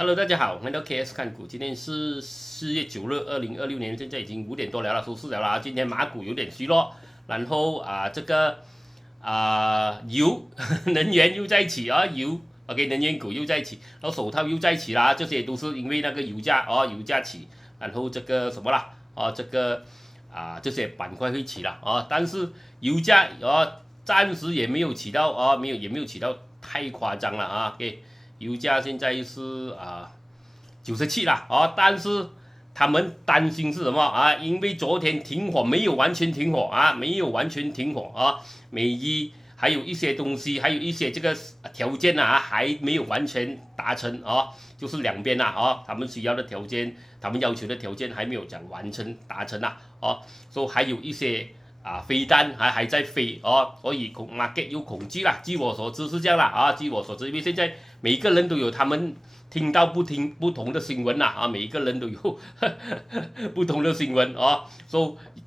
Hello，大家好，欢迎到 KS 看股。今天是4月9日，2026年，现在已经5点多了，收市了啦。今天马股有点虚弱，然后这个油能源又在一起啊，OK 能源股又在一起，然后手套又在一起啦，这些都是因为那个油价起，然后这个什么啦这个这些板块会起了但是油价暂时也没有起到也没有起到太夸张了OK。油价现在是97啦但是他们担心是什么因为昨天停火没有完全停火没有完全停火美伊还有一些东西，还有一些这个条件还没有完全达成就是两边他们需要的条件，他们要求的条件还没有讲完成达成所以还有一些飞弹还在飞所以market 有恐惧啦。据我所知是这样啦据我所知，因为现在每一个人都有他们听到不同的新闻每一个人都有不同的新闻所以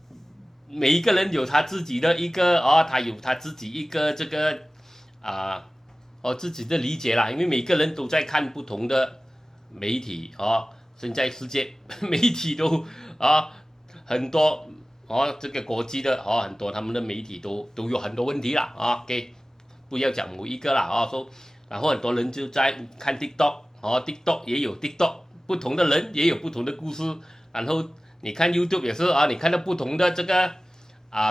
每一个人有他自己的一个他有他自己一个这个自己的理解啦，因为每个人都在看不同的媒体现在世界媒体都很多这个国际的很多他们的媒体都有很多问题啦OK， 不要讲某一个啦然后很多人就在看 TikTok，TikTok 也有 TikTok， 不同的人也有不同的故事，然后你看 YouTube 也是你看到不同的这个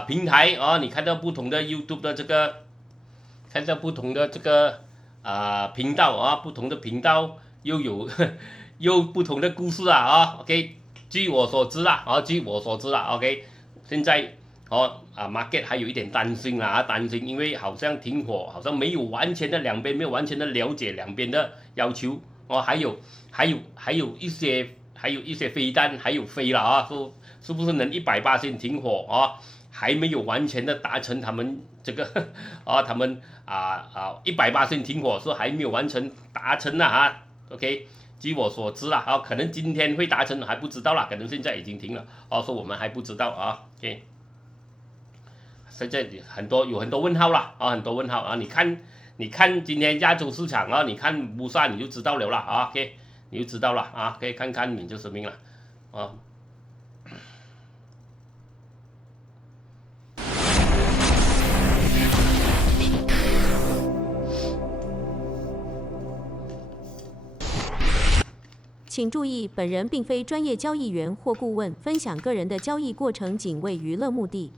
平台你看到不同的 YouTube 的这个，看到不同的这个频道不同的频道又有又不同的故事OK， 据我所知啦OK， 现在market 还有一点担心担心，因为好像停火，好像没有完全的两边没有完全的了解两边的要求还有一些飞弹还有飞了说是不是能100%停火还没有完全的达成他们这个他们100%停火是还没有完成达成OK， 据我所知可能今天会达成还不知道啦，可能现在已经停了说我们还不知道OK。现在有很多问号啦很多问号你看今天亚洲市场你看乌萨你就知道了啦OK， 你就知道了可以看看你就生命了请注意，本人并非专业交易员或顾问，分享个人的交易过程仅为娱乐目的。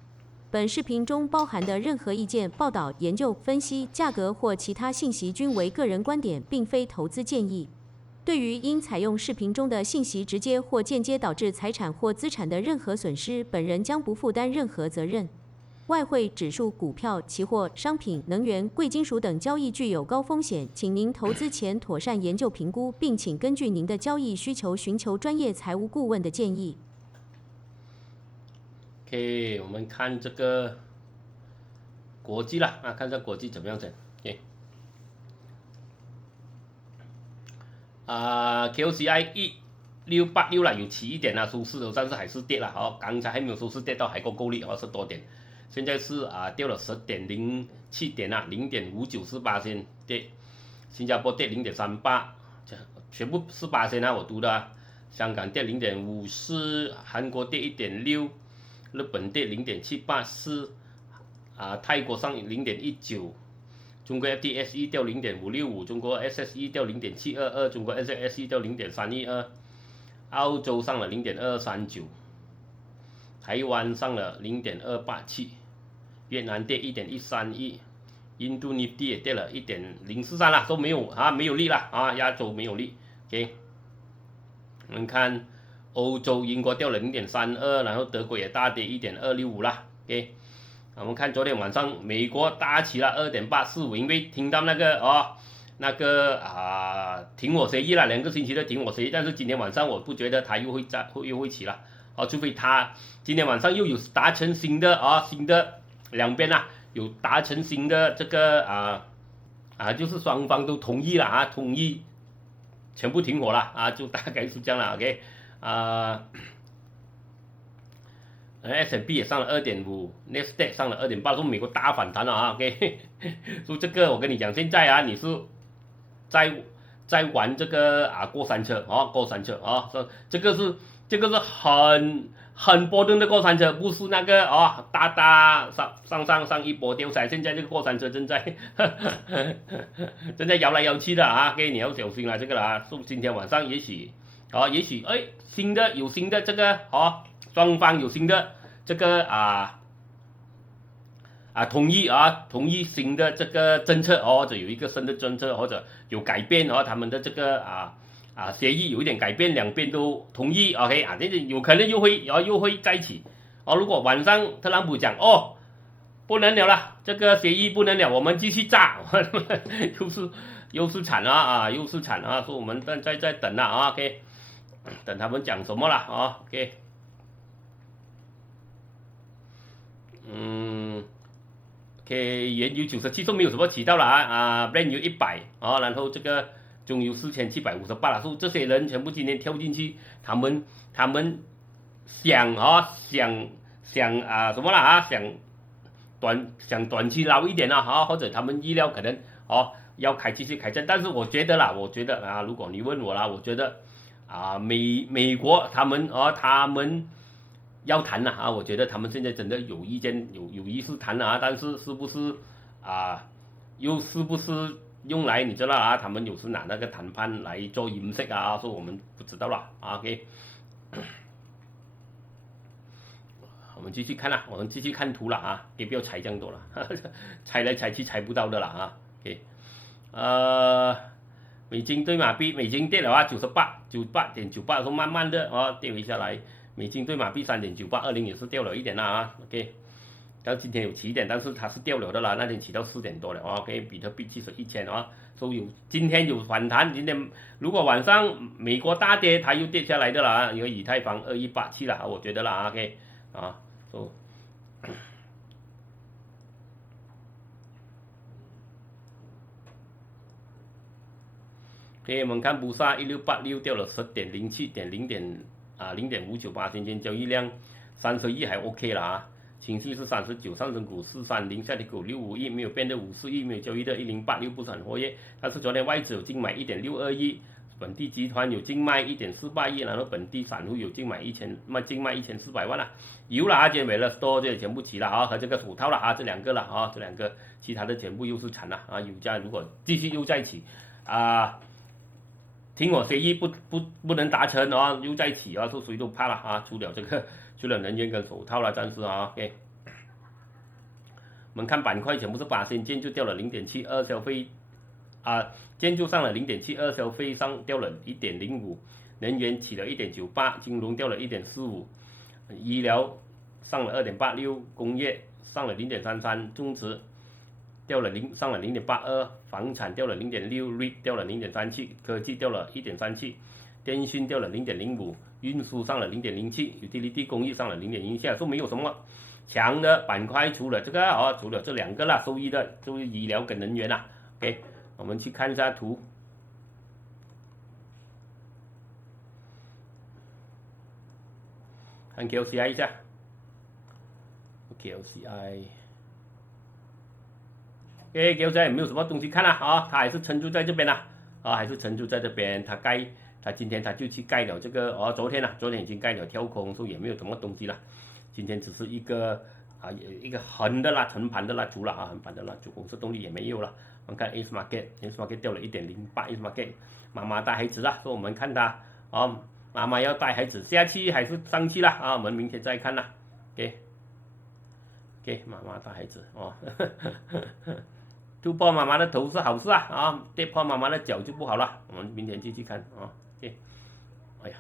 本视频中包含的任何意见、报道、研究、分析、价格或其他信息均为个人观点，并非投资建议。对于因采用视频中的信息直接或间接导致财产或资产的任何损失，本人将不负担任何责任。外汇、指数、股票、期货、商品、能源、贵金属等交易具有高风险，请您投资前妥善研究评估，并请根据您的交易需求寻求专业财务顾问的建议。OK， 我们看这个国际啦看这国际怎么样子OK。KOCI 1686啦，有起一点收市的，但是还是跌了刚才还没有收市跌到还够力10多点，现在是掉了10.07点0.594%跌，新加坡跌0.38%，全部4%我读的香港跌0.54%，韩国跌1.6%，日本跌0.784%，泰国上0.19%。中国 FTSE 掉0.565，中国 SSE 掉0.722，中国 NZSE 掉0.312，澳洲上了0.239，台湾上了0.287，越南跌1.131，印度尼迪也跌了1.043啦，都没有力啦亚洲没有力 OK。我们看欧洲，英国掉了0.32，然后德国也大跌1.265啦 OK。我们看昨天晚上美国打起了2.845，因为听到那个停火协议了，2个星期的停火协议，但是今天晚上我不觉得他又会起了除非他今天晚上又有达成新的两边有达成新的这个就是双方都同意了同意全部停火了就大概是这样了 OK S&P 也上了2.5 ，Nasdaq 上了2.8，说美国大反弹了OK， 所以这个我跟你讲，现在你是在玩这个过山车过山车这个是很波动的过山车，不是那个大上一波掉下来。现在这个过山车正在正在摇来摇去的给你要小心了这个啦。今天晚上也许有新的这个双方有新的这个同意新的这个政策或者有一个新的政策或者有改变他们的这个协议有一点改变，两边都同意 ，OK 这有可能又会在一起如果晚上特朗普讲不能了啦，这个协议不能了，我们继续炸，又是惨又是惨所以我们在等啦，OK， 等他们讲什么啦，OK， OK， 原油97都没有什么起到了Brent油100然后这个中油4758了，所以这些人全部今天跳进去，他们想什么啦想短期捞一点或者他们意料可能要继续开战，但是我觉得如果你问我啦，我觉得美国他们要谈了我觉得他们现在真的有意见有意思谈了但是是不是又是不是用来你知道他们有时拿那个谈判来做掩饰所以我们不知道了，OK。我们继续看我们继续看图了也不要猜这样多了，猜来猜去猜不到的啦OK，美金对马币，美金跌了98.98，说慢慢的跌回下来。美金对马币3.9820也是掉了一点OK， 到今天有起点，但是它是掉了的啦，那天起到4点多了OK， 比特币71,000所以今天有反弹，今天如果晚上美国大跌，它又跌下来的啦因为以太坊2187了我觉得啦OK OK， 我们看布萨1686掉了10.07点0.59%，今天交易量30亿还 OK 了情绪是39，上升股430，下跌股65亿，没有变的54亿，没有交易的1086不是很活跃，但是昨天外资有净买1.62亿，本地集团有净卖1.48亿，然后本地散户有净卖1400万油今天为了多这全部齐了和这个手套了这两个了这两个，其他的全部又是惨了油价如果继续又在一起听我协议不能达成又在一起说谁都怕了除了能源跟手套了，暂时OK。我们看板块全部是8%，建筑掉了0.72，消费建筑上了0.72，消费上掉了1.05，能源起了1.98，金融掉了1.45，医疗上了2.86，工业上了0.33，中值上了0.82，房产掉了0.6，REIT 掉了0.37，科技掉了1.37，电讯掉了0.05，运输上了0.07， utility 工艺上了0.14，说没有什么强的板块，除了这个除了这两个受益的就是医疗跟能源OK， 我们去看一下图，看 KLCI 一下 KLCI。KLCI 也没有什么东西看它还是撑住在这边还是撑住在这边，它今天它就去盖了这个昨天已经盖了跳空，所以也没有什么东西了，今天只是一个横的横盘的蜡烛了横盘的蜡烛，公司动力也没有了。我们看 Ace Market 掉了 1.08， Ace Market 妈妈带孩子所以我们看它妈妈要带孩子下去还是上去我们明天再看OK， 妈妈带孩子突破妈妈的头是好事跌破妈妈的脚就不好了，我们明天继续看OK， 哎呀，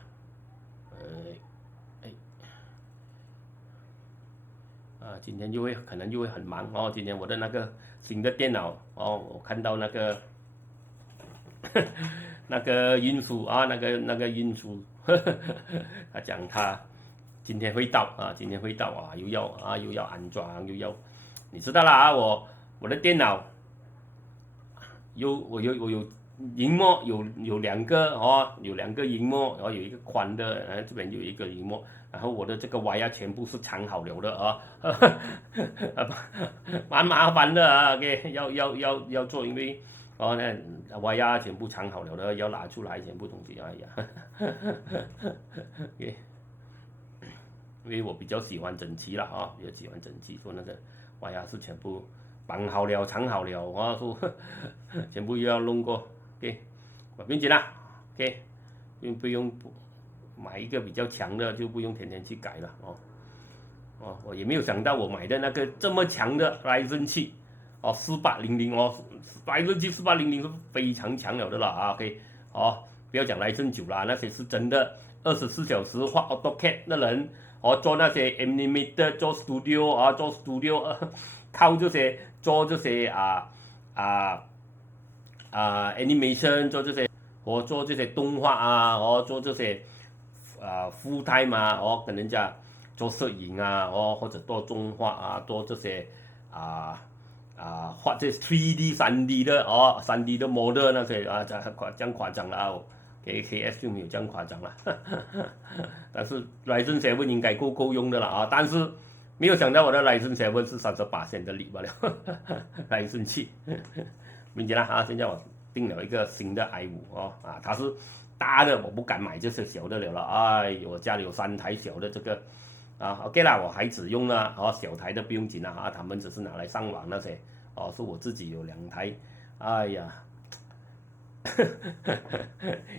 今天可能又会很忙今天我的那个新的电脑我看到那个那个运输那个运输他讲他今天会到又要安装又要，你知道啦我的电脑我有荧幕有两个有两个荧幕有一个宽的这边有一个荧幕，然后我的这个wire全部是藏好了的蛮麻烦的OK， 要做，因为哦，那歪牙全部藏好了的，要拿出来全部东西，哎呀，因为我比较喜欢整齐了啊，比较喜欢整齐，说那个歪牙是全部绑好了、藏好了，我说全部又要弄过，OK， 不用紧啦，OK， 不用买一个比较强的，就不用天天去改了哦。哦，我也没有想到我买的那个这么强的Ryzen 器，哦，4800哦，Ryzen 7 4800是非常强了的啦啊 ，OK， 哦，不要讲Ryzen 9啦，那些是真的24小时画 AutoCAD 的人，哦，做那些 Animator 做 Studio 啊，做 Studio，靠这些做这些Animation 做这些，哦，做这些动画啊，哦，做这些full time 啊，哦，跟人家做摄影啊，哦，或者做动画啊，做这些画这 3D 3D 的哦，3D 的 model 那些啊，这样夸张了啊。KS 就没有这样夸张了，但是Ryzen 7应该够用的了啊，但是没有想到我的Ryzen 7是38%的力罢了，Ryzen 7，明显了啊，现在我订了一个新的i5哦啊，它是大的，我不敢买这些小的了，哎，我家里有3台小的这个。OK 啦，我孩子用了，哦，小台的不用紧了啊，他们只是拿来上网那些，哦，是我自己有2台，哎呀，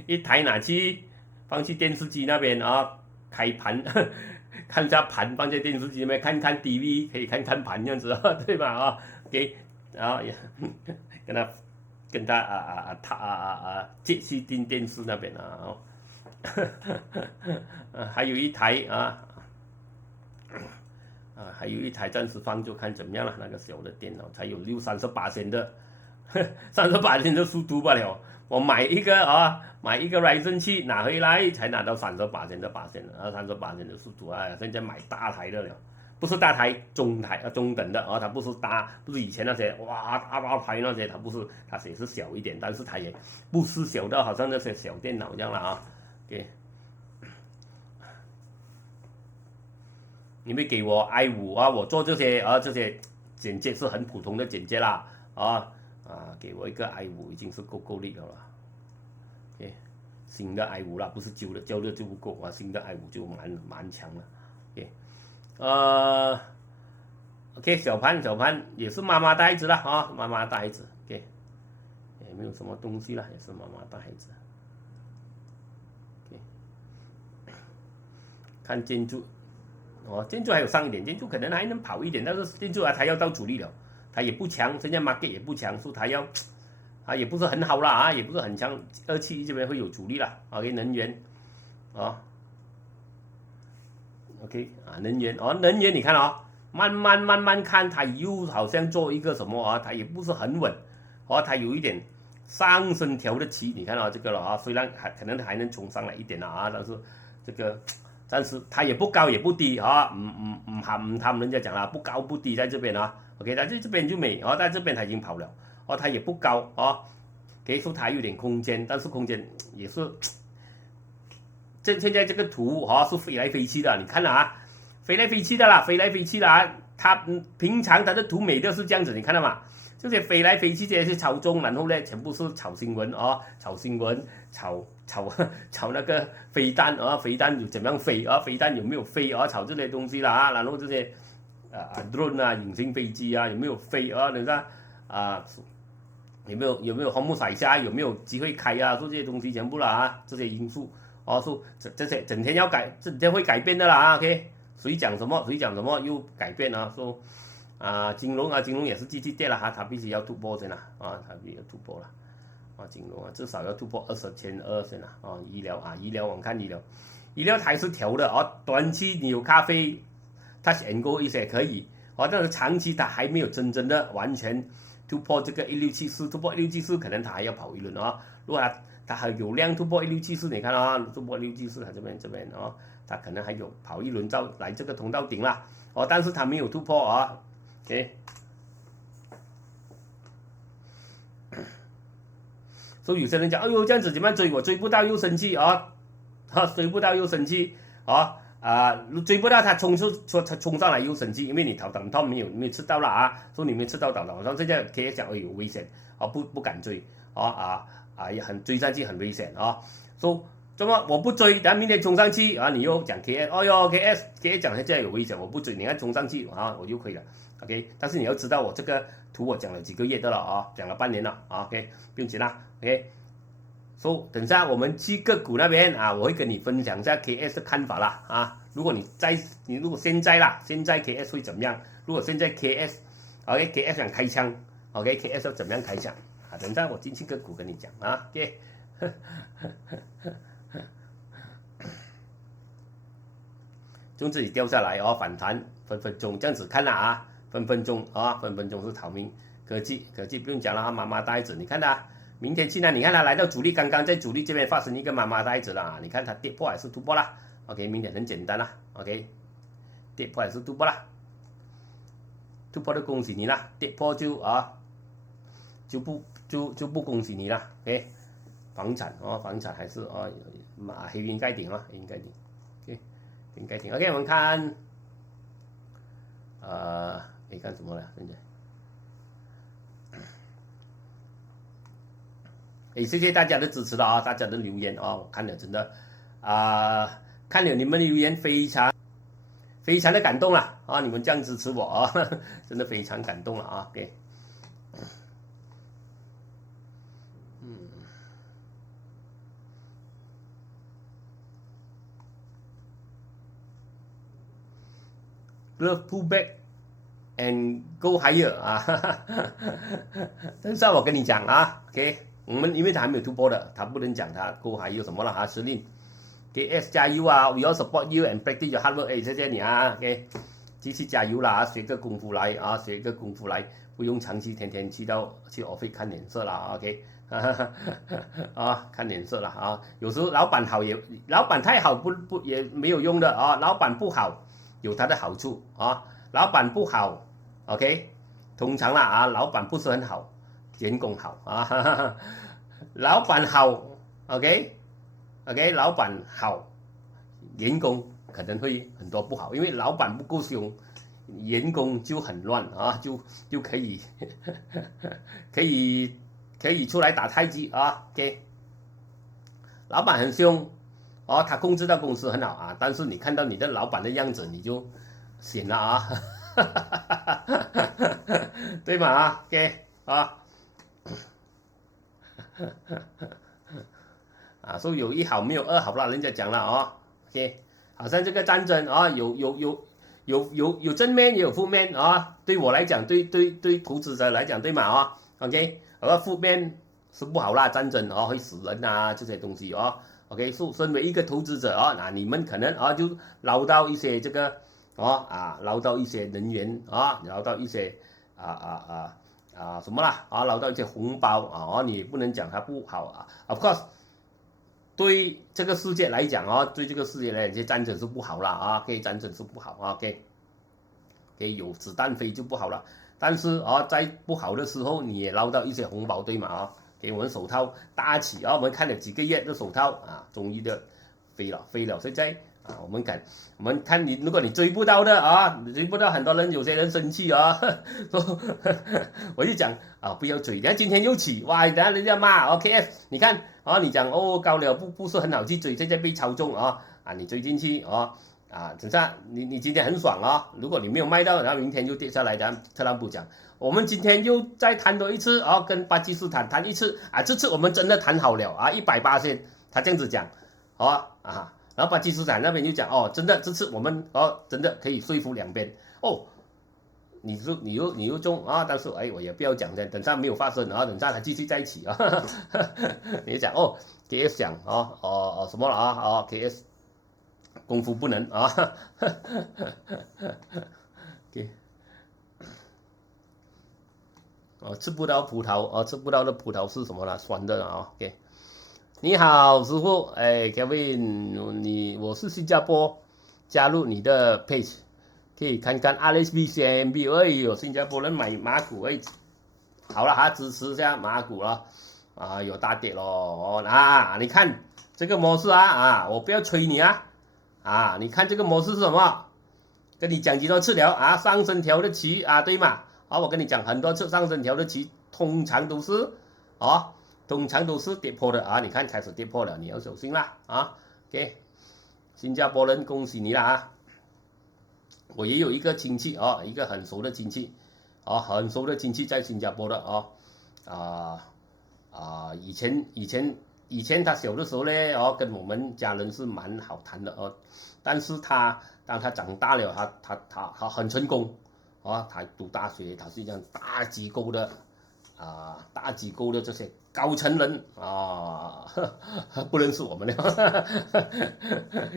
一台拿去放去电视机那边啊，开盘看一下盘，放在电视机那边看看 TV， 可以看看盘这样子啊，对吧啊？给啊呀，跟他接去电视那边啊，还有一台还有一台暂时放就看怎么样了，那个小的电脑才有38%的38%的速度罢了。我买一个Ryzen 7拿回来才拿到38%的38%的速度啊！现在买大台的了，不是大台，中等的啊，它不是大，不是以前那些哇大台那些，它不是，它也是小一点，但是它也不是小到好像那些小电脑这样了啊。OK。你们给我i5啊，我做这些剪接是很普通的剪接啦给我一个i5已经是够力了啦。OK， 新的i5啦，不是旧的就不够啊，新的i5就蛮强了。OK， 小盘也是妈妈的孩子啦啊，妈妈的孩子 OK， 也没有什么东西啦，也是妈妈的孩子。OK， 看建筑。建筑还有上一点，建筑可能还能跑一点，但是建筑它要到主力了，它也不强，现在 market 也不强，所以它也不是很好啦啊，也不是很强，27这边会有主力啦。OK， 能源OK 能源你看慢慢看，它又好像做一个什么它也不是很稳它有一点上升调的期，你看这个了虽然可能还能冲上来一点但是这个。但是它也不高也不低他们人家讲了不高不低在这边OK， 在这边就没在这边它已经跑了它也不高可以说它有点空间，但是空间也是现在这个图是飞来飞去的，你看飞来飞去的啦，它平常它的图美的是这样子，你看到吗？这些飞来飞去这些是炒中，然后呢全部是炒新闻炒那个飞弹飞弹有怎么样飞飞弹有没有飞炒这些东西啦然后这些drone 隐形飞机有没有飞人家有没有航母甩下，有没有机会开说这些东西全部啦这些因素说这些整天会改变的啦OK， 谁讲什么又改变说金融也是继续跌了它必须要突破先它必须要突破了金融至少要突破20,200先医疗我看医疗还是调的短期你有咖啡 touch and go 一些可以但是长期它还没有真正的完全突破这个1674，突破1674可能它还要跑一轮如果它还有量突破1674，你看突破1674它这边它可能还有跑一轮到来这个通道顶啦但是它没有突破OK， 所以有些人讲，哎呦这样子怎么样追？我追不到又生气追不到又生气追不到他冲上来又生气，因为你导套没有吃到了啊，说你没吃到导套，现在 KS 讲有危险啊，不敢追也很追上去很危险啊，说怎么我不追，等明天冲上去啊，你又讲 KS， 哦哟 KS 讲现在有危险，我不追，你看冲上去啊，我就可以了 ，OK， 但是你要知道我这个图我讲了几个月的了啊，讲了半年了啊 ，OK， 不用紧啦 ，OK。等下我们去个股那边啊，我会跟你分享一下 KS 的看法啦啊。如果现在 KS 会怎么样？如果现在 KS 想开枪 ，KS 要怎么样开枪啊？等下我进去个股跟你讲啊 ，OK。从这里掉下来哦，反弹分分钟这样子看了啊，分分钟是逃命科技不用讲了啊，妈妈呆子你看它。明天去呢？你看它来到主力，刚刚在主力这边发生一个妈妈呆子了，你看它跌破还是突破啦 ？OK， 明天很简单啦 ，OK， 跌破还是突破啦？突破就恭喜你啦，跌破就不恭喜你啦 ，OK， 房产还是黑云盖顶啊，黑云盖顶 ，OK， 黑云盖顶 ，OK， 我们看看什么了？现在。谢谢大家的支持了啊，大家的留言啊，我看了真的看了你们的留言非常的感动了啊，你们这样支持我啊，真的非常感动了啊，对，Love pull back and go higher 等下我跟你讲啊 ，OK。我们因为他还没有突破的，他不能讲他够还有什么了啊，司令 ，KS 加油啊 ，We all support you and practice your hard work， 谢谢你啊 ，OK， 继续加油啦，学个功夫来啊，不用长期天天去 office 看脸色啦 ，OK， 看脸色啦啊，有时候老板太好也没有用的啊，老板不好有他的好处啊，老板不好 ，OK， 通常啦啊，老板不是很好。员工好啊，老板好 ，OK， 老板好，员工可能会很多不好，因为老板不够凶，员工就很乱啊，就可以出来打太极啊 ，OK， 老板很凶他控制到公司很好啊，但是你看到你的老板的样子，你就醒了啊，对吗啊 ，OK 所以有一好没有二好了，人家讲了，OK， 好像这个战争有正面也有负面啊，对我来讲，对投资者来讲，对嘛，OK， 而负面是不好啦，战争会死人啊这些东西OK， 身为一个投资者你们可能就捞到一些这个捞到一些能源捞到一些什么啦捞到一些红包你也不能讲它不好Of course， 对这个世界来讲对这个世界来讲，战争是不好啦可以战争是不好OK， 有子弹飞就不好了。但是在不好的时候你也捞到一些红包对嘛给我们手套搭起我们看了几个月的手套终于的飞了，现在。我们看你，如果你追不到的追不到，很多人有些人生气说我就讲不要追，等下今天又起，哇，等下人家骂，OK， 你看你讲高了不是很好去追，现在被操纵你追进去等下你今天很爽如果你没有卖到，然后明天就跌下来，特朗普讲，我们今天又再谈多一次跟巴基斯坦谈一次这次我们真的谈好了180%，他这样子讲然后巴基斯坦那边就讲真的这次我们真的可以说服两边你又中但是我也不要讲的，等下没有发生等下他继续在一起你讲KS 讲什么了KS 功夫不能OK 吃不到葡萄吃不到的葡萄是什么了？酸的OK。你好，师傅，Kevin， 我是新加坡，加入你的 page， 可以看看 RSB、CMB， 有新加坡人买马股好了支持一下马股了有大跌咯你看这个模式我不要催你啊，你看这个模式是什么？跟你讲几多次了啊？上升条的旗啊，对吗？啊，我跟你讲很多次，上升条的旗通常都是跌破的啊！你看开始跌破了，你要小心啦啊 ！OK， 新加坡人恭喜你啦啊！我也有一个亲戚啊，一个很熟的亲戚啊，很熟的亲戚在新加坡的以前他小的时候呢，跟我们家人是蛮好谈的哦，但是当他长大了，他很成功他读大学，他是一样大机构的这些高层人不认识我们了，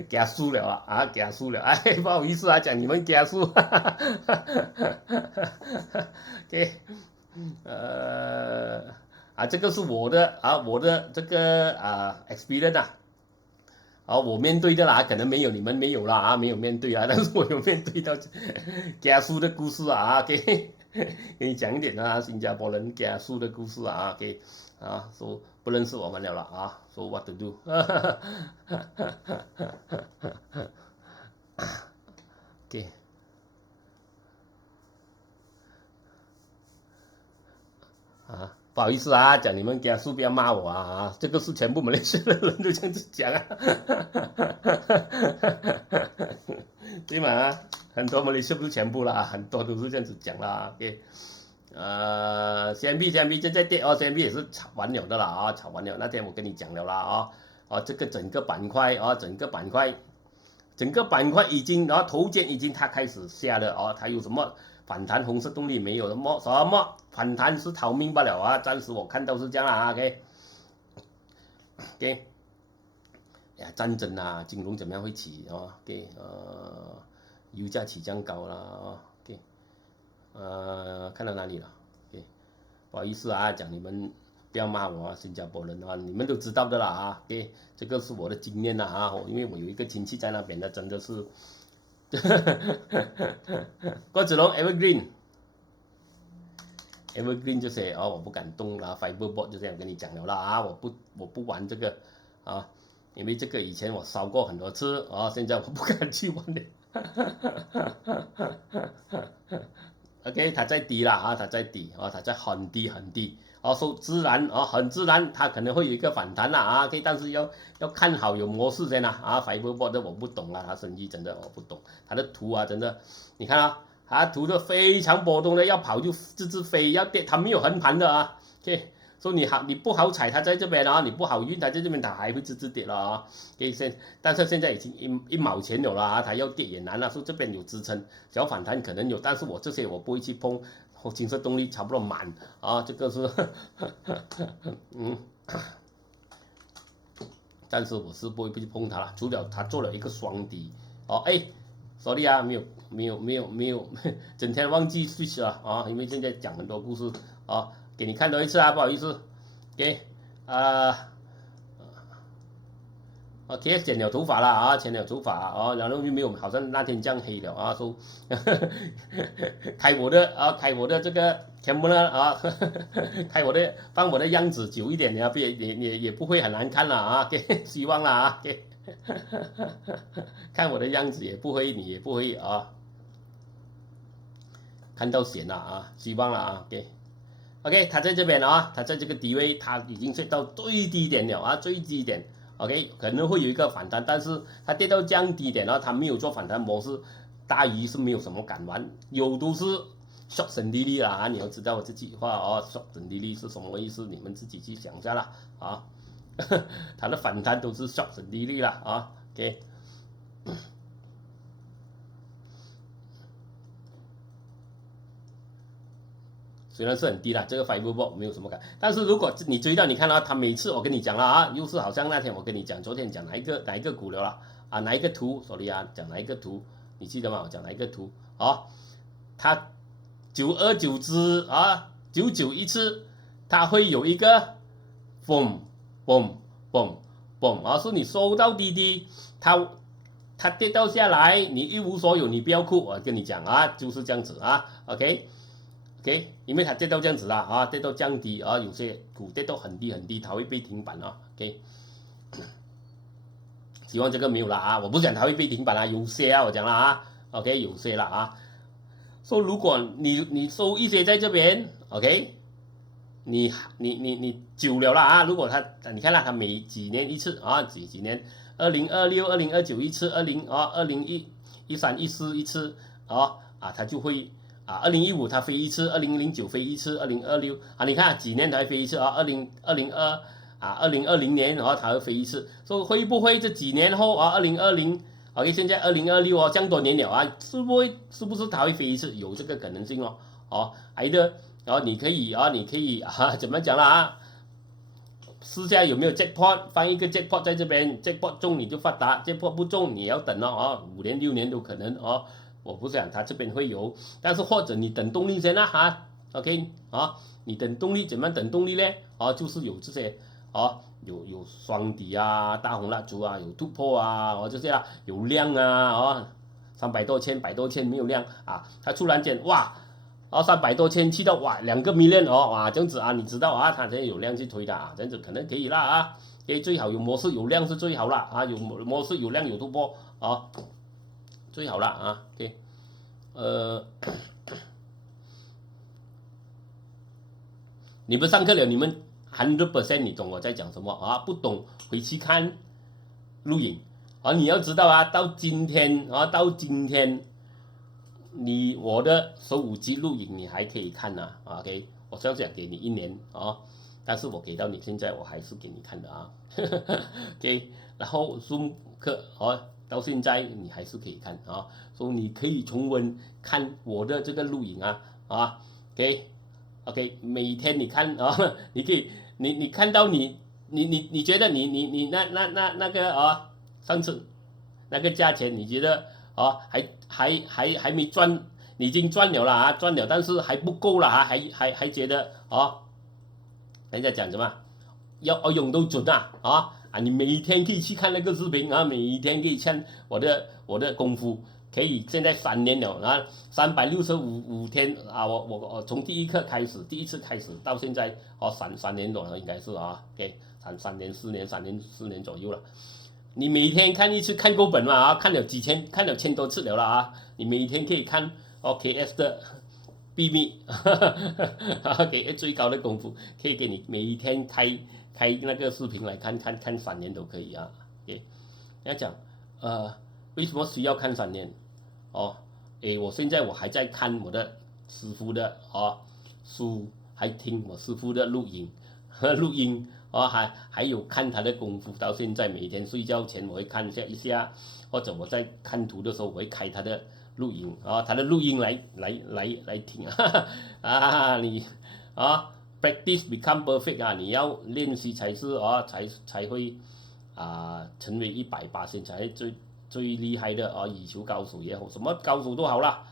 给他输了给他输了，哎，不好意思啊，讲你们给他输，OK，这个是我的这个experience 我面对的啦，可能没有你们没有啦没有面对但是我有面对到家书的故事给你讲一点新加坡人家书的故事给说不认识我们了啦说 what to do ，OK。不好意思讲你们家属不要骂我这个是全部马来西亚的人都这样子讲对吗？很多马来西亚不是全部啦，很多都是这样子讲啦。OK， CMB 正在跌CMB 也是炒完了的啦炒完了。那天我跟你讲了啦这个整个板块已经头肩已经它开始下了它有什么？反弹红色动力没有什么反弹是逃命罢了暂时我看到是这样OK， 战争金融怎么样会起OK， 油价起这样高了OK， 看到哪里了OK， 不好意思讲你们不要骂我新加坡人你们都知道的啦OK， 这个是我的经验因为我有一个亲戚在那边的，真的是。郭子龙 Evergreen 就是我不敢动啦 ，Fiberboard 就这样跟你讲了啦我不玩这个因为这个以前我烧过很多次现在我不敢去玩了。OK， 它在低啦它在低它在很低很低说自然很自然，它可能会有一个反弹啦OK， 但是要看好有模式先Fiberboard 的我不懂啦，它生意真的我不懂，它的图真的你看它图的非常波动的，要跑就直直飞，要跌它没有横盘的OK， 所以你不好踩它在这边你不好运它在这边它还会直直跌了但是现在已经一毛钱有了它要跌也难了，说这边有支撑，小反弹可能有，但是我这些我不会去碰。金色动力差不多满这个是但是我是不会去碰它了，除了它做了一个双底sorry 没有整天忘记 switch 了因为现在讲很多故事给你看多一次不好意思给OK， 剪了头发了剪了头发然后就没有好像那天这样黑了说开我的这个 camera 开放我的样子久一点也不会很难看了希望啦看我的样子你也不会看到显了希望了OK， 它在这边它在这个低位，它已经跌到最低点了最低点。OK， 可能会有一个反弹，但是它跌到降低点它没有做反弹模式，大鱼是没有什么敢玩，有都是 short 省利率啦你要知道我这句话short 省利率是什么意思，你们自己去想一下啦它的反弹都是 short 省利率啦OK。虽然是很低啦，这个 Fiberboard 没有什么感，但是如果你追到，你看它每次我跟你讲了又是好像那天我跟你讲，昨天讲哪一个股了啦哪一个图 ，sorry 讲哪一个图，你记得吗？我讲哪一个图它929只99一次，它会有一个 boom boom boom boom 说你收到滴滴，它跌到下来，你一无所有，你不要哭，我跟你讲就是这样子OK。OK， 因为它跌到这样子跌到降低有些股跌到很低很低，它会被停板OK，希望这个没有了啊，我不讲它会被停板啊，有些啊我讲了啊 ，OK 有些了啊。说如果你收一些在这边 ，OK， 你久了啊，如果你看啦，它每几年一次啊，几年，2026、2029一次，2013、14一次它就会2015它飞一次，2009飞一次，2026你看几年才飞一次啊，2020年它会飞一次，说会不会这几年后2020，OK 现在2026这样多年了啊，是不是它会飞一次？有这个可能性挨的。你可以怎么讲啦试下有没有 jackpot， 放一个 jackpot 在这边 ，jackpot 中你就发达 ，jackpot 不中你要等5年6年都可能我不想它这边会有，但是或者你等动力先啦，OK 你等动力怎么等动力呢？就是有这些有双底大红蜡烛有突破这些有量300多千100多千没有量它突然间哇300多千去到2个 million 这样子你知道它现在有量去推的这样子可能可以啦最好有模式有量是最好啦有模式有量有突破最好啦OK 你们上课了，你们 100% 你懂我在讲什么不懂回去看录影你要知道到今天我的手5级录影你还可以看OK 我这样讲给你1年但是我给到你现在我还是给你看的OK 然后 Zoom 课到现在你还是可以看所以你可以重温看我的这个录影OK 每天你看你可以你看到你觉得你那个上次那个价钱你觉得还没赚，你已经赚了啦赚了，但是还不够啦还觉得人家讲什么要用都准你每一天可以去看那个视频每一天可以看我的功夫，可以现在3年了365天我从第一次开始到现在3年多了应该是OK 3年4年左右了。你每天看一次看够本嘛看了几千看了1000多次了你每天可以看KS 的秘密给最高的功夫可以给你每一天开那个视频来看3年都可以OK 要讲为什么需要看3年我现在我还在看我的师傅的书，还听我师傅的录音还有看他的功夫，到现在每天睡觉前我会看一下，或者我在看图的时候我会开他的录音他的录音来听你practice become perfect 你要练习才是才会成为100%才会最厉害的羽球高手也好，什么高手都好啦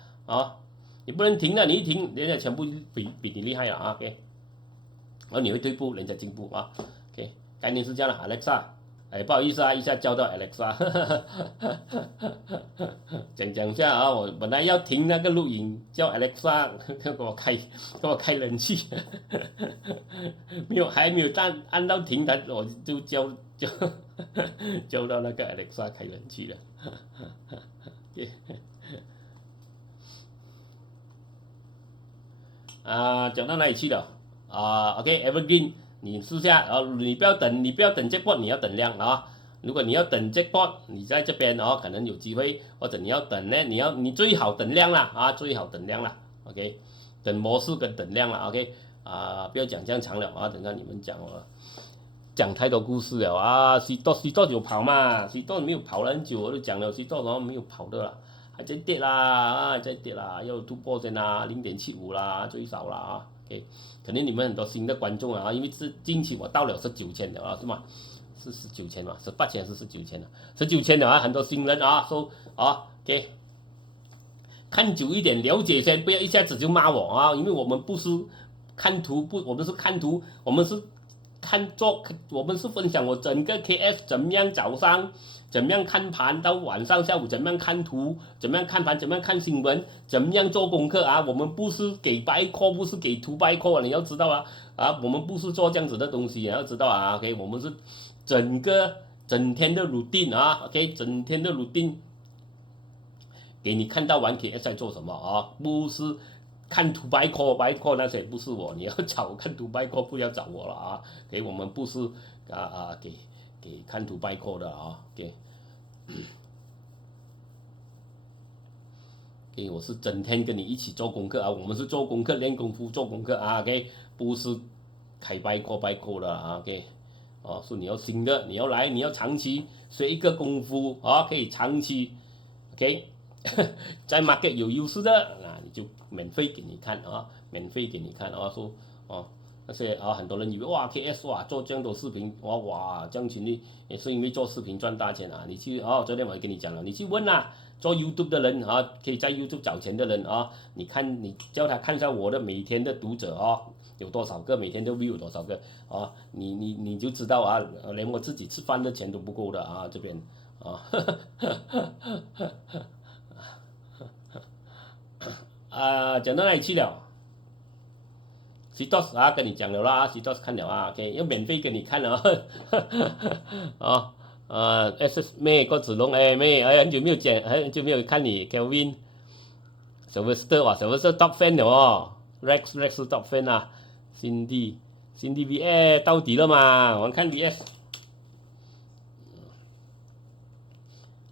你不能停了，你一停人家全部比你厉害了OK 你会退步，人家进步OK 概念是这样的 Alexa 不好意思一下叫到 Alexa 讲下我本来要停那个录影，叫 Alexa 给我开冷气还没有按到停它我就叫到那个 Alexa 开冷气了讲到哪里去了OK Evergreen 你试下你不要等 jackpot 你要等量如果你要等 jackpot 你在这边可能有机会，或者你要等呢你最好等量啦最好等量啦 OK 等模式跟等量啦 OK 不要讲这样长了等下你们讲太多故事了西多有跑嘛，西多没有跑了很久，我都讲了西多没有跑的啦，还在跌啦要突破先0.75啦最少啦OK 可能你们很多新的观众因为近期我到了19,000了是吗？是19,000嘛，18,000还是19,000了？19,000了很多新人说OK 看久一点了解先，不要一下子就骂我因为我们不是看图我们是看图，我们是分享我整个 KS 怎么样早上怎么样看盘，到晚上下午怎么样看图，怎么样看盘，怎么样看新闻，怎么样做功课我们不是给buy call，不是给图buy call你要知道我们不是做这样子的东西，你要知道OK 我们是整个整天的 routine 啊 ，OK， 整天的 routine 给你看到玩 KS 在做什么啊，不是看图白 call 那些不是我，你要找看图白 call 不要找我了啊，给我们不是给看图白 call 的啊，给我是整天跟你一起做功课啊，我们是做功课练功夫做功课啊，OK， 不是开白 call 的啊，OK。哦，是你要新的，你要来，你要长期学一个功夫啊，可以长期 ，OK， 在 market 有优势的啊，你就免费给你看啊，免费给你看啊，说哦那些啊，很多人以为哇 KS 哇做这样多视频哇这样群力也是因为做视频赚大钱啊，你去昨天我也跟你讲了，你去问啊，做 YouTube 的人啊，可以在 YouTube 找钱的人啊，你看你叫他看一下我的每天的读者啊。有多少个每天的 view 有多少个啊？你就知道啊，连我自己吃饭的钱都不够的啊，这边啊，讲到哪里去了？CDOS 啊，跟你讲了啦，CDOS 看了啊 ，OK， 要免费给你看了啊，SS 妹郭子龙妹，很久没有讲，很久没有看你 Kelvin， Sylvester 哇 ，Sylvester top fan 了哦 ，Rex top fan 啊。Cindy VS 到底了嘛？我们看 VS。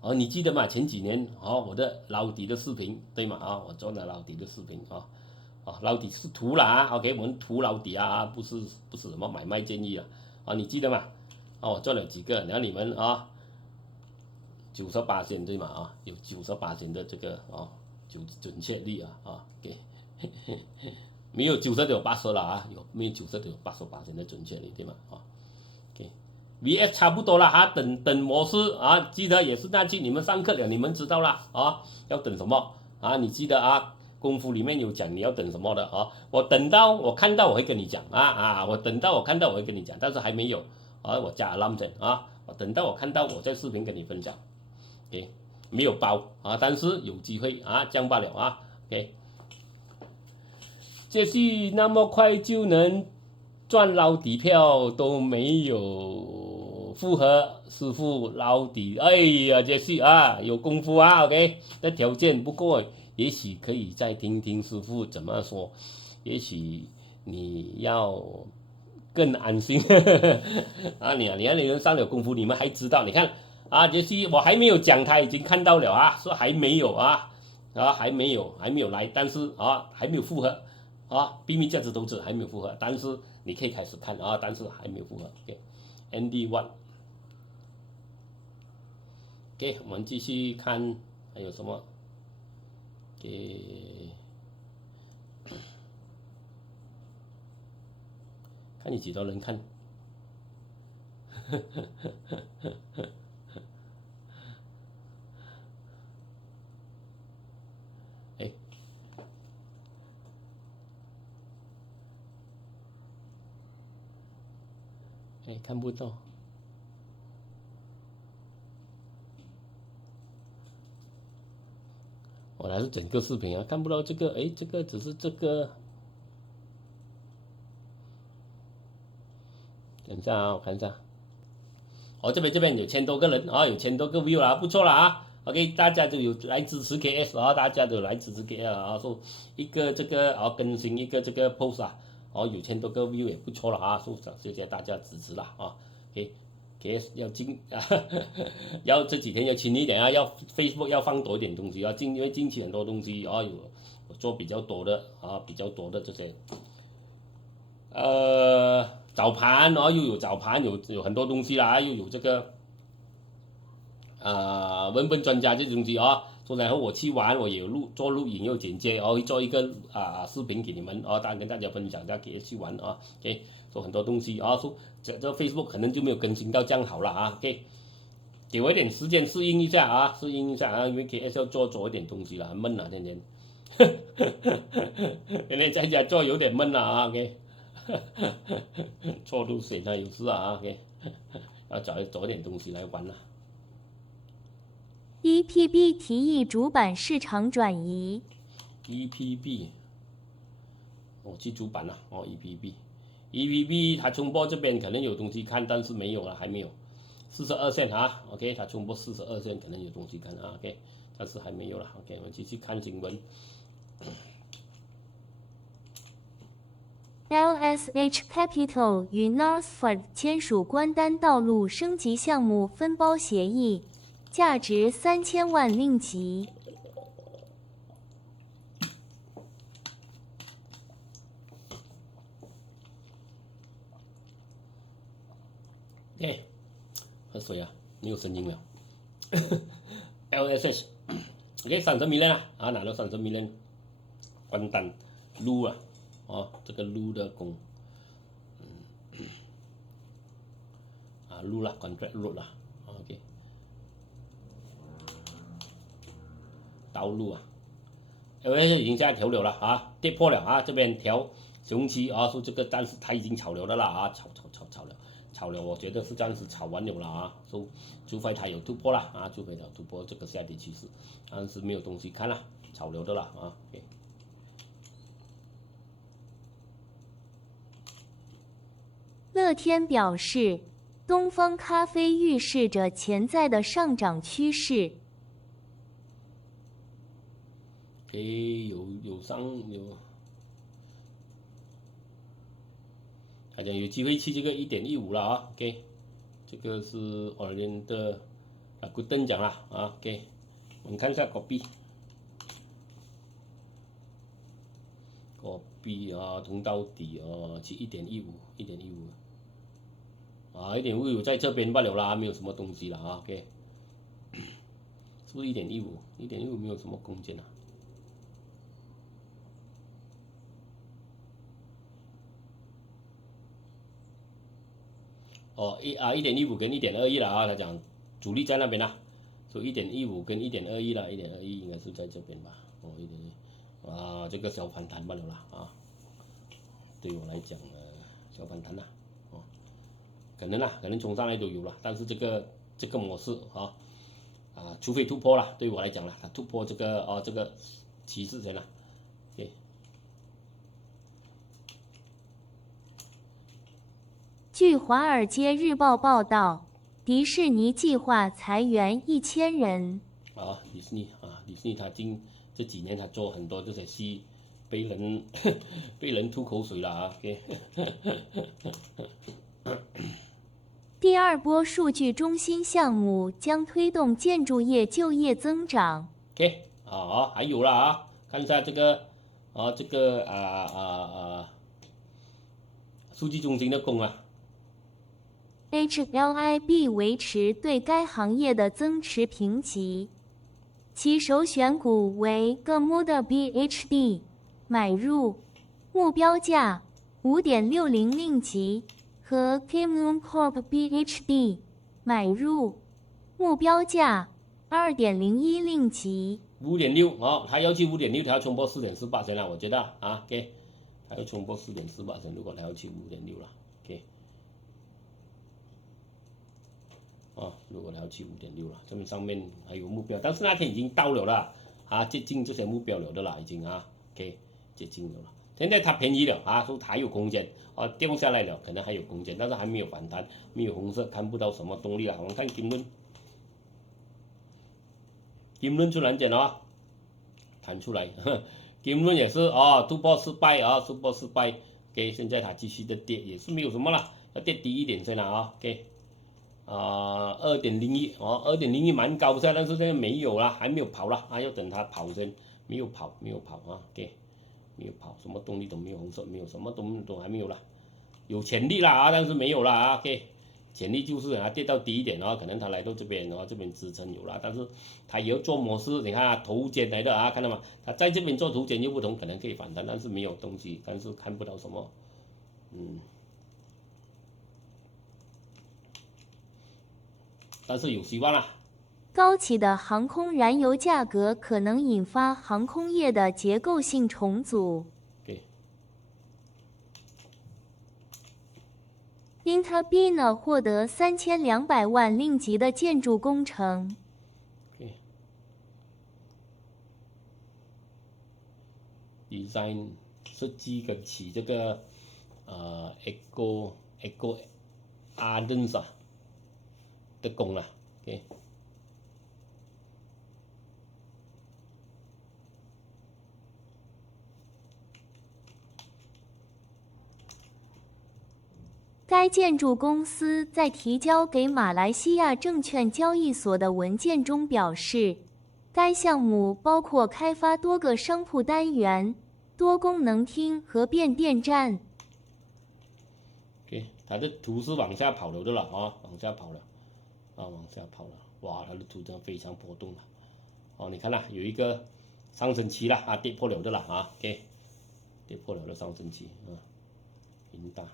哦，你记得吗？前几年我的捞底的视频对吗？我做了捞底的视频捞底是图啦啊 ，OK， 我们图捞底啊，不是什么买卖建议啊，你记得吗？我做了几个，然后你们98%对吗？有98%的这个准确率，OK。没有90就有80了啊，没有90就有88%的准确率，对吗？OK，VS 差不多了啊，等模式啊，记得也是那句你们上课了，你们知道了啊，要等什么啊？你记得啊，功夫里面有讲你要等什么的啊，我等到我看到我会跟你讲我等到我看到我会跟你讲，但是还没有我加 alarm 我等到我看到我在视频跟你分享，OK， 没有包但是有机会这样罢了OK。这是那么快就能赚捞底票都没有符合师傅捞底，哎呀，这是有功夫OK 的条件，不过也许可以再听听师傅怎么说，也许你要更安心你看你们上了功夫，你们还知道，你看这是我还没有讲，他已经看到了说还没有还没有来，但是还没有符合。秘密价值投资还没有符合，但是你可以开始看但是还没有符合。OK，ND One。OK， 我们继续看还有什么？看你几多人看。看不到。我还是整个视频看不到这个，这个只是这个。等一下我看一下。这边有1000多个人有1000多个 view 了，不错了OK， 大家都有来支持 KS 大家都来支持 KS 说一个这个更新一个这个 post 有1000多个 view 也不错了谢谢大家支持了KS 要要这几天要勤一点要 Facebook 要放多一点东西因为近期很多东西有做比较多的这些早盘又有早盘有很多东西啦，又有这个问专家这些东西说然后我去玩我也有做录影又剪接会做一个视频给你们当然跟大家分享一下给去玩OK， 做很多东西说这 Facebook 可能就没有更新到这样好了OK， 给我一点时间适应一下因为 KS 要做一点东西了，很闷天天天天在家做有点闷了OK 错路线有事OK 要找一点东西来玩了。EPB 提议主板市场转移。EPB， 去主板了EPB 它重播这边可能有东西看，但是没有了，还没有。42线啊 ，OK， 它冲破42线，可能有东西看啊 ，OK， 但是还没有了 ，OK， 我们继续看新闻。LSH Capital 与 Northford 签署关丹道路升级项目分包协议，价值3000万令吉。OK， 喝水啊，没有声音了。LSH， OK， 30 million 啊，拿到30 million， 关丹撸啊，哦，这个撸的工，撸了 contract road 啦 ，OK， 道路啊 ，LSH 已经下调了啦啊，跌破了啊，这边调熊期啊，说这个暂时它已经炒了的啦啊，炒了，我觉得是暂时炒完了啦啊，除非它有突破啦啊，除非它突破这个下跌趋势，但是没有东西看啦，炒了的啦啊。Okay，乐天表示，东方咖啡预示着潜在的上涨趋势。有上有。他讲有机会去这个1.15了啊 ，OK， 这个是 Orient 的Rakuten 讲啦啊 ，OK， 我们看一下copy 啊，通到底哦，去1.15啊，1.15在这边罢了啦，没有什么东西了啊 ，OK， 是不是1.15没有什么空间啊。哦，1.15跟1.21了啊，他讲主力在那边啦，所以1.15跟1.21了，1.21应该是在这边吧？哦，1.1啊，这个小反弹罢了啦啊，对我来讲小反弹啦，哦，可能冲上来都有了，但是这个模式除非突破了，对我来讲啦，它突破这个趋势线了。据《华尔街日报》报道，迪士尼计划裁员1000人。迪士尼它这几年它做很多这些戏，被人吐口水了啊。OK， 第二波数据中心项目将推动建筑业就业增长。OK， 还有了啊，看一下这个数据中心的工啊。HLIB 维持对该行业的增持评级，其首选股为 Gamuda BHD， 买入，目标价5.60令吉，和 Kimlun Corp BHD， 买入，目标价2.01令吉。5.6哦，他要去5.6，他要冲破4.48线了，我觉得啊 ，OK， 他要冲破4.48线，如果他要去5.6了 ，OK。如果他要去5.6了，这边上面还有目标，但是那天已经到了啦，接近这些目标了的啦，已经OK， 接近了。现在它便宜了说还有空间掉下来了，可能还有空间，但是还没有反弹，没有红色，看不到什么动力了。我们看金轮出来讲弹出来，金轮也是突破失败OK， 现在它继续的跌，也是没有什么了，要跌低一点先了OK。2.01 2.01蛮高噻，但是现在没有了，还没有跑了要等它跑先，没有跑OK， 没有跑，什么动力都没有，红色没有，什么都还没有了，有潜力啦但是没有了OK， 潜力就是跌到低一点可能它来到这边这边支撑有了，但是它也要做模式，你看头肩来的看到吗？它在这边做头肩又不同，可能可以反弹，但是没有东西，但是看不到什么，但是有希望啦。高企的航空燃油价格可能引发航空业的结构性重组。Intabina 获得3200万令吉的建筑工程。Design 设计跟起这个Eco Ardens 的攻了 ，OK。该建筑公司在提交给马来西亚证券交易所的文件中表示，该项目包括开发多个商铺单元、多功能厅和变电站。OK， 它的图是往下跑了的了啊，往下跑了，往下跑了，哇，它的图真的非常波动了。哦，你看啦，有一个上升期了跌破了的了啊 ，OK， 跌破了的上升期啊，很大。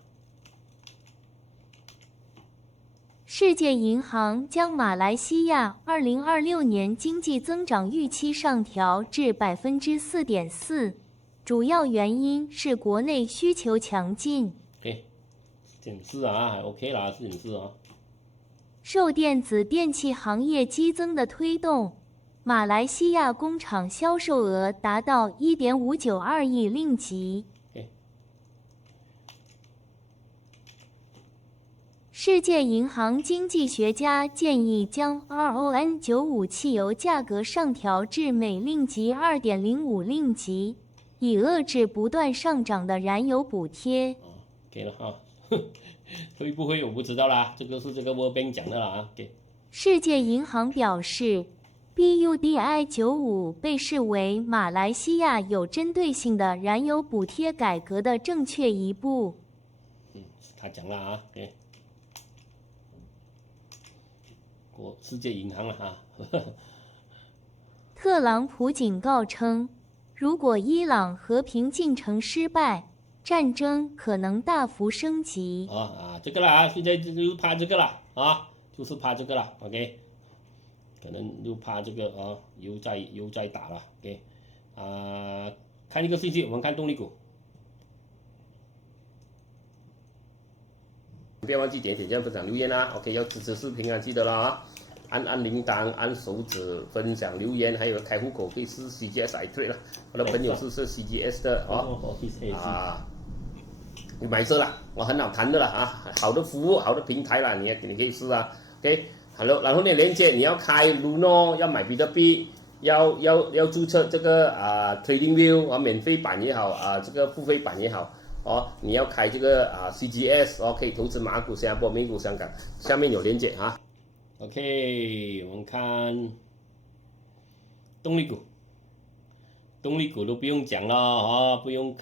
世界银行将马来西亚2026年经济增长预期上调至4.4%，主要原因是国内需求强劲。4.4啊，还 OK 啦，4.4啊。受电子电器行业激增的推动，马来西亚工厂销售额达到1.592亿令吉。世界银行经济学家建议将 RON95 汽油价格上调至每令吉2.05令吉，以遏制不断上涨的燃油补贴。给了啊，会不会我不知道啦，这个是这个 World Bank 讲的啦啊。世界银行表示 ，BUDI95 被视为马来西亚有针对性的燃油补贴改革的正确一步。他讲了啊，世界银行了啊。特朗普警告称，如果伊朗和平进程失败，战争可能大幅升级。这个啦，现在又怕这个了啊，就是怕这个了 ，OK， 可能又怕这个啊，又在打了 ，OK， 看一个信息，我们看动力股。不要忘记点赞、分享、留言啊 ，OK， 要支持视频啊，记得了啊，按铃铛、按手指、分享、留言，还有开户口可以是 CGS iTrade 了，我的朋友是 CGS 的你买这啦，我很好谈的啦啊，好的服务，好的平台啦，你可以试啊 ，OK， 然后呢，连接你要开 Luno， 要买比特币，要注册这个TradingView 免费版也好这个付费版也好。你要开这个CGS 可以投资马股、新加坡、美股、香港，下面有连接啊。OK， 我们看动力股，动力股都不用讲了不用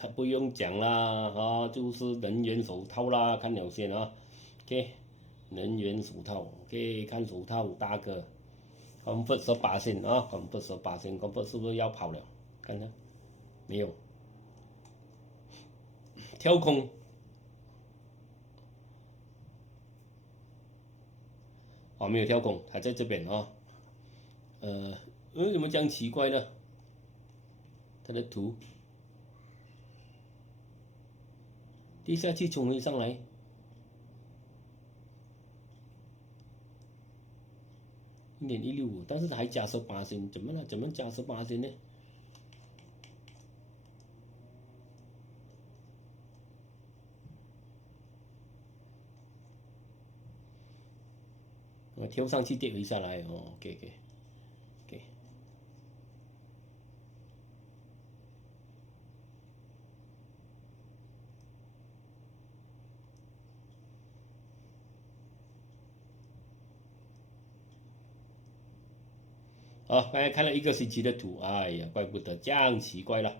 讲了就是能源手套啦，看了先啊。OK， 能源手套 ，OK， 看手套大哥 ，Comfort 18%，Comfort 18%，Comfort 是不是要跑了？看看，没有。跳空，没有跳空，还在这边为什么这样奇怪呢？它的图跌下去冲回上来，0.165，但是还加18%，怎么了？怎么加18%呢？我跳上去跌回下来，OK， 刚才看了一个星期的图，哎呀，怪不得这样奇怪了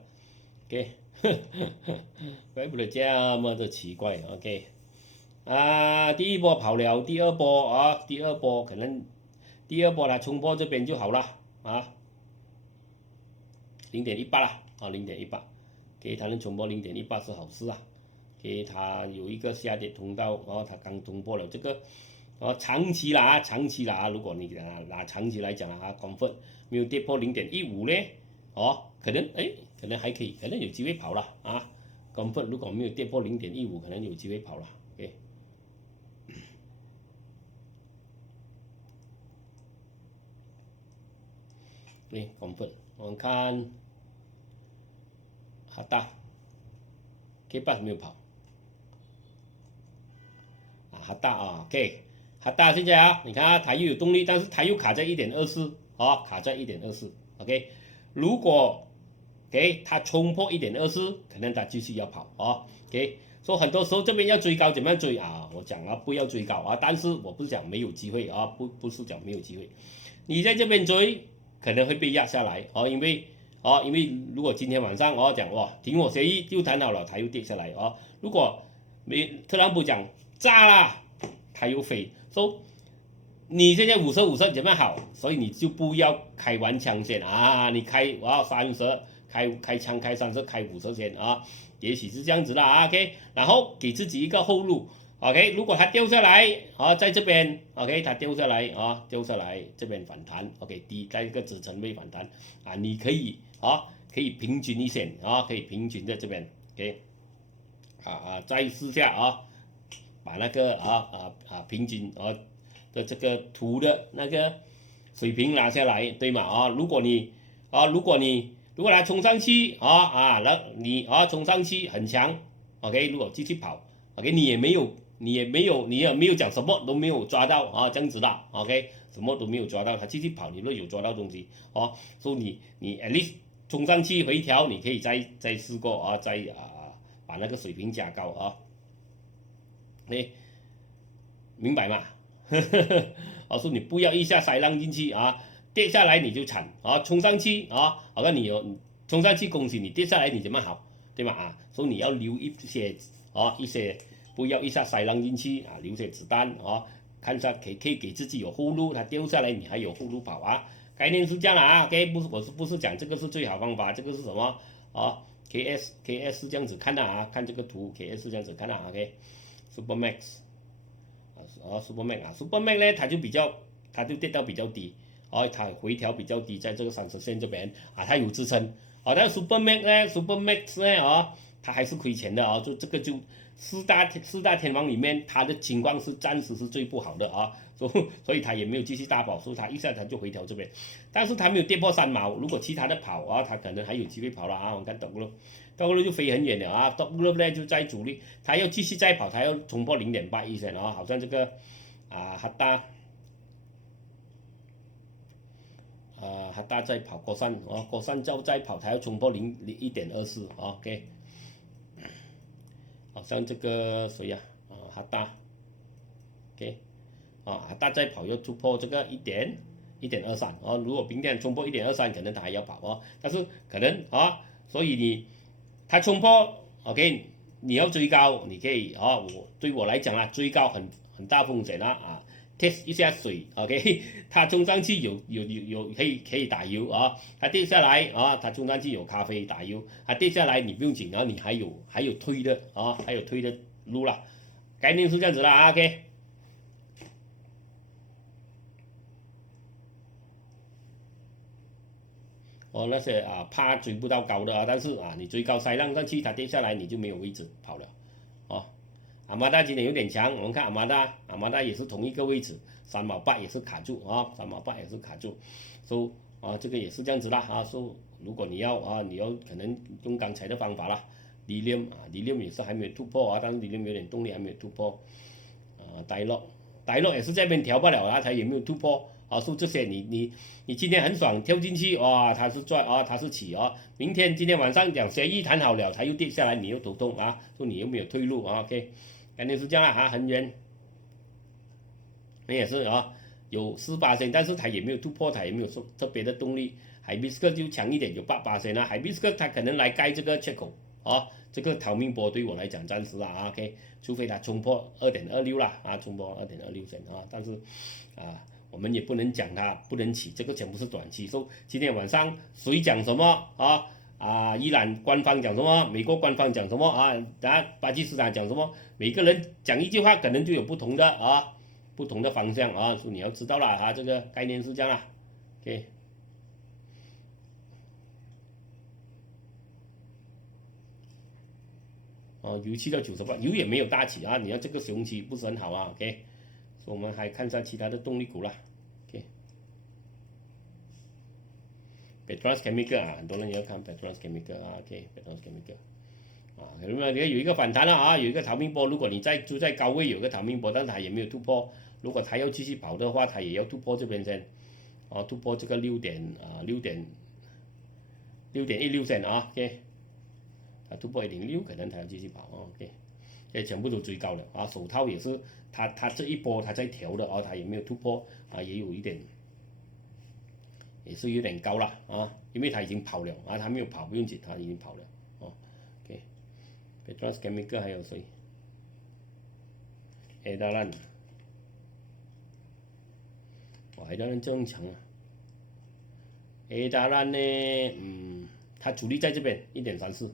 ，OK， 怪不得这么的奇怪 ，OK。第一波跑了，第二波可能第二波它冲破这边就好了0.18啦0.18，给它能冲破0.18是好事啊，给它有一个下跌通道，它刚冲破了这个，长期啦，如果你拿长期来讲Comfort 没有跌破0.15呢，可能还可以，可能有机会跑了Comfort 如果没有跌破0.15，可能有机会跑了 ，OK。Comfort， 我们看哈达 K8 没有跑哈达OK，哈达现在啊，你看啊，它又有动力，但是它又卡在1.24啊，卡在1.24 ，OK， 如果 OK 它冲破1.24，可能它继续要跑啊 ，OK， 所以很多时候这边要追高怎么样追啊？我讲啊，不要追高啊，但是我不是讲没有机会啊，不是讲没有机会，你在这边追可能会被压下来哦，因为如果今天晚上讲哇停火协议又谈好了，它又跌下来哦，如果特朗普讲炸啦，它又飞，所以你现在50怎么好？所以你就不要开玩枪先啊，你开30，开枪开30，开50先啊，也许是这样子啦啊 ，OK， 然后给自己一个后路 ，OK， 如果它掉下来啊，在这边 OK， 它掉下来啊，这边反弹 ，OK， 在一个支撑位反弹啊，你可以可以平均一些啊，可以平均在这边 ，OK， 再试下啊，把那个平均的这个图的那个水平拿下来，对吗？啊，如果它冲上去那你冲上去很强 ，OK， 如果继续跑 ，OK， 你也没有讲什么都没有抓到啊，这样子的 ，OK， 什么都没有抓到，它继续跑，你若有抓到东西所以你 at least 冲上去回调，你可以再试过啊，把那个水平加高啊，明白吗？说你不要一下塞浪进去啊，跌下来你就惨啊，冲上去啊，好像你冲上去恭喜你，跌下来你怎么好，对吗？所以你要留一些不要一下塞浪进去啊，留些子弹啊，看一下可以给自己有后路，它掉下来你还有后路跑啊，概念是这样的啊 ，OK， 不是讲这个是最好方法，这个是什么KS 是这样子看的啊，看这个图 KS 是这样子看的 ，OK，Supermax。Supermax 呢，它就跌到比较低，它回调比较低，在这个30线这边它有支撑，但 Supermax 呢，它还是亏钱的就这个就四大天王里面，它的情况是暂时是最不好的所以它也没有继续大跑，所以它一下它就回调这边，但是它没有跌破3毛，如果其他的跑它可能还有机会跑了我看Dog就飞很远了Dog呢就在主力，它要继续再跑，它要冲破0.81线好像这个哈达在跑国山就在跑，它要冲破1.24OK， 好像这个谁哈达 OK， 哈达在跑要突破这个1.23如果明天冲破1.23，可能它还要跑但是可能所以它冲破 OK， 你要追高，你可以对我来讲追高很大风险test 一下水 ，OK， 它冲上去有可以打油它跌下来它冲上去有咖啡打油，它跌下来你不用紧你还有推的还有推的路啦，概念是这样子啦，OK。那些怕追不到高的但是你追高塞浪上去，它跌下来你就没有位置跑了阿玛达今天有点强，我们看阿玛达也是同一个位置，3毛8也是卡住3毛8也是卡住，这个也是这样子啦如果你要可能用刚才的方法啦，Lilium也是还没有突破但是 Lilium 有点动力还没有突破戴洛也是这边调不了它也没有突破说这些你今天很爽跳进去它是赚它是起明天今天晚上讲协议谈好了，它又跌下来，你又头痛说你又没有退路OK。肯定是这样恒源那也是有4%，但是它也没有突破，它也没有说特别的动力。海比斯克就强一点，有8%海比斯克它可能来盖这个缺口这个逃命波对我来讲暂时OK， 除非它冲破2.26啦冲破2.26线但是我们也不能讲它不能起，这个全部是短期。今天晚上谁讲什么伊朗官方讲什么，美国官方讲什么巴基斯坦讲什么，每个人讲一句话可能就有不同的方向所以你要知道啦这个概念是这样啦 OK。油气到98，油也没有大起你要这个熊期不是很好OK， 所以我们还看一下其他的动力股啦 OK。Petros Chemical 很多人也要看 Petros Chemical OK，Petros Chemical 有一个反弹有一个逃命波，如果你就在高位有一个逃命波，但是它也没有突破如果它要继续跑的话，它也要突破这边先，突破这个6.16线啊 ，OK， 它突破1.6，可能它要继续跑 ，OK， 这全部都追高了啊，手套也是它这一波它在调的它也没有突破也有一点。也是有点高了因为它已经跑了它没有跑不用紧，它已经跑了OK，Petronas Chemical 还有谁 ？Edaran， 哇 ，Edaran 正强Edaran 呢，它主力在这边1.34，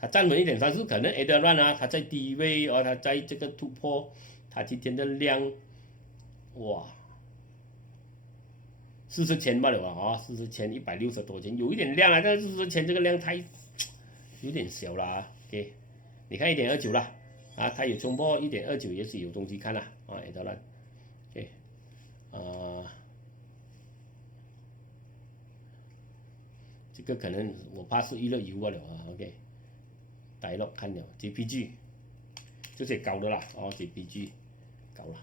它站稳1.34，可能 Edaran 它在低位它在这个突破，它今天的量，哇。40千罢了40千160多钱，有一点量但是40千这个量有点小了OK， 你看1.29了它有冲破1.29，也许有东西看了Edaran OK， 这个可能我怕是预热油罢了OK， 大陆看了 JPG， 这些高的啦JPG 高了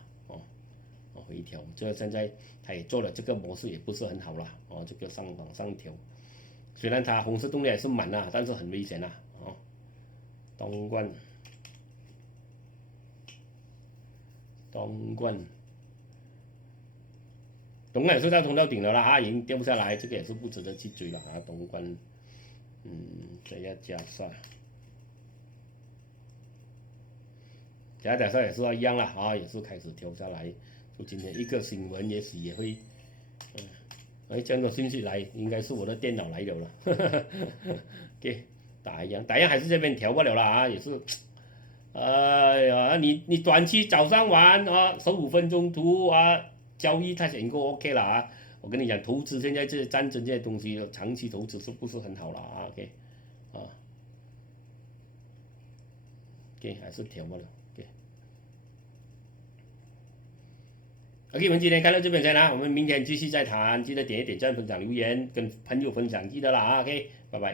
回调，这现在它也做了这个模式也不是很好啦这个往上调，虽然它红色动力还是满但是很危险东莞也是到通到顶了啦已经掉不下来，这个也是不值得去追了东莞这要加上也是一样啦也是开始调下来。就今天一个新闻，也许也会，这样的信息来，应该是我的电脑来了了，OK， 打一样还是这边调不了啦也是，你短期早上玩15分钟图交易它选购 OK 了我跟你讲，投资现在这些战争这些东西，长期投资是不是很好了OK， OK 还是调不了。OK， 我们今天看到这边先我们明天继续再谈，记得点一点赞、分享、留言，跟朋友分享，记得啦OK， 拜拜。